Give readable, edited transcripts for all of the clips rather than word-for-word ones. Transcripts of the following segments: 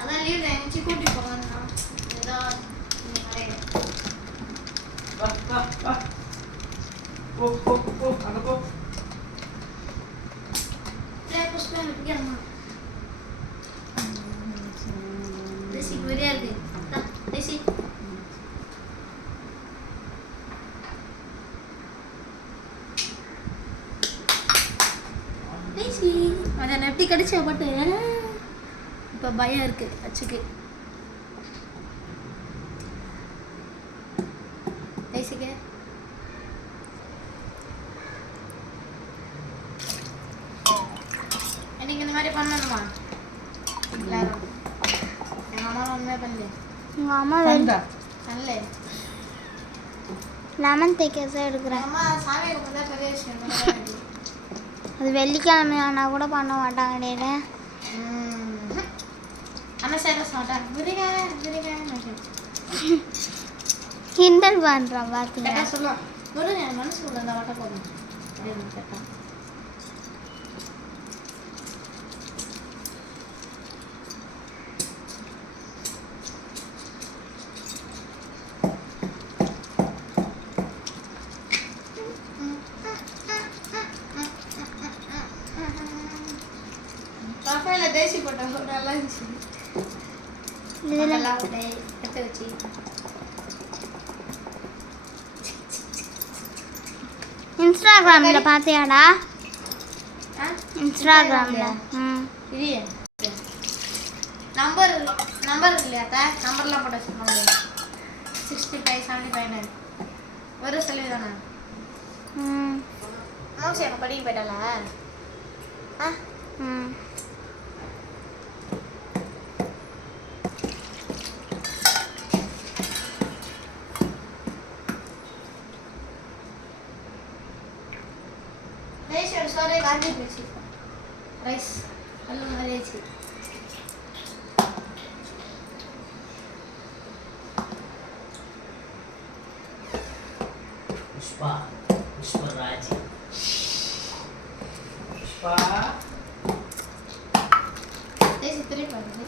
அதான் லீவ் நினைச்சு கூட்டி போங்கண்ணா. ஏதோ வா வா வா. போ போ போ அங்க போ. புஷ்பா நிற்கிறமா. தேசி வெறியா இருக்கு. தேசி தேசி அதை எப்படி கடிச்ச பட்டு இப்போ பயம் இருக்கு அச்சுக்கு. தேசிக்கு இன்னைக்கு இந்த மாதிரி பண்ணணுமா எல்லாரும்? எங்கள் அம்மா ஒன்றுமே பண்ணல. உங்கள் அம்மா நல்ல லெமன் தேய்க்க எடுக்கிறேன். அம்மா சாமி கும்பிட்டா பெரிய விஷயம். அது வெள்ளிக்கிழமை ஆனால் கூட பண்ண மாட்டாங்க டேடா. ஆனால் சேர மாட்டாங்க. விரிங்க விரிங்க கிண்டல் பண்ணுறான் பார்த்தீங்களா? சொல்லுவான் விடுங்க மனசுக்குள்ள இந்த வாட்ட போதும் கேட்டான். தேசி போட்டோம் நல்லா இருந்துச்சு. இதெல்லாம் எடுத்து வச்சு இன்ஸ்டாகிராமில் பார்த்தியாடா? இன்ஸ்டாகிராமில் இல்லையே. நம்பர் இல்லையா? நம்பர்லாம் போட்டு வச்சுருக்கோம். 65 75 ஒரு செலவு தானே. மோசி எனக்கு படிக்க போயிட்டால. சோறே காஞ்சி போச்சு. ரைஸ் நல்ல மாதிரியாச்சு. புஷ்பா புஷ்பராஜ் புஷ்பா தேசி திருப்பி பாருங்க.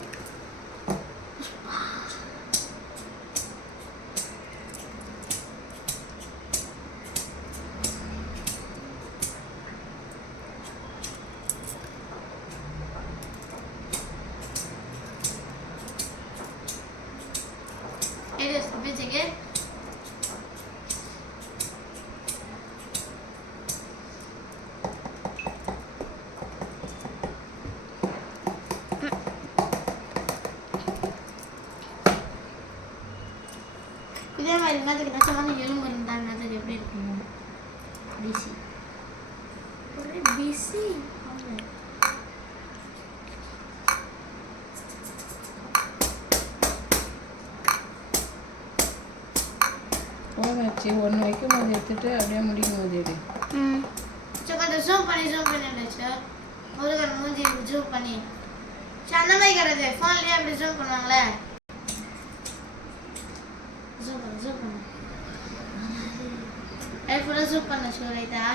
இதே மாதிரி என்னதுக்கு நச்சமான எலும்பு இருந்தாங்க அது எப்படி இருக்கும்? பிசி ஒரே பிசி. போனாச்சு ஒன்று வைக்கும் போது எடுத்துட்டு அப்படியே முடிக்கும் போது எடு. கொஞ்சம் ஜூம் பண்ணிடுச்சு. முருகன் மூஞ்சி ஜூம் பண்ணி அந்த மாதிரி கிடையாது. ஃபோன்லேயே அப்படி ஜூம் பண்ணுவாங்களே. ஜூம் பண்ணு ஃபுல்லாக ஜூம் பண்ண ஷோ ரைட்டா?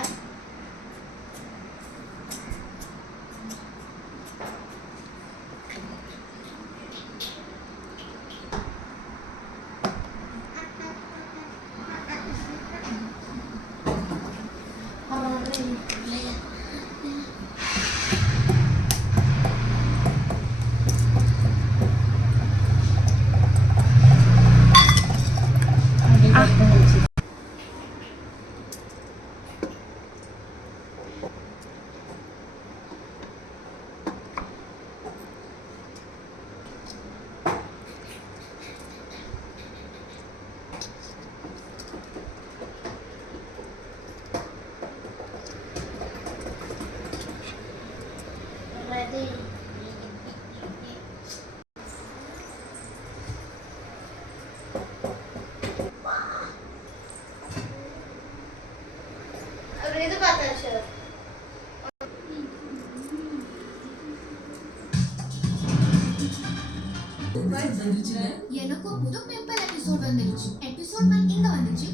எனக்கும் புது பிம்பிள் எபிசோட் வந்துருச்சு. எபிசோட் 1 இங்க வந்துச்சு.